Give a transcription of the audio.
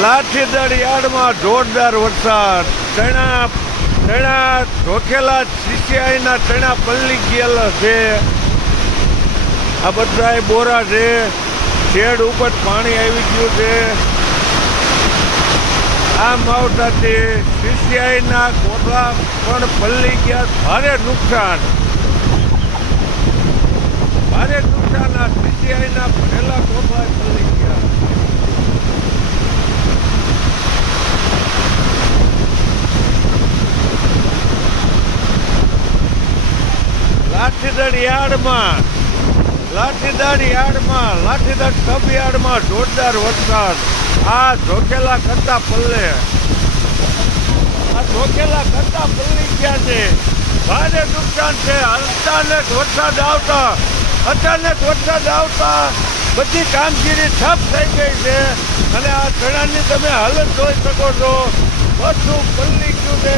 લાઠીદળ યાર્ડમાં જોરદાર વરસાદ. ચણા ઢોકેલા સીસીઆઈના ચણા પલ્લી ગયેલા છે. આ બધા બોરા છે. શેડ ઉપર પાણી આવી ગયું છે. આ માવઠાથી સીસીઆઈના કોઠા પણ પલ્લી ગયા. ભારે નુકસાન આ સીસીઆઈના ભરેલા કોઠા પલ્લી ગયા. લાઠીદળ સબ યાર્ડમાં જોરદાર વરસાદ. આ ઢોકેલા કરતા પલ્લી ગયા છે. ભારે નુકસાન છે. અચાનક વરસાદ આવતા બધી કામગીરી ઠપ થઈ ગઈ છે. અને આ ચણાની તમે હાલત જોઈ શકો છો. બધું પલ્લી ગયું છે.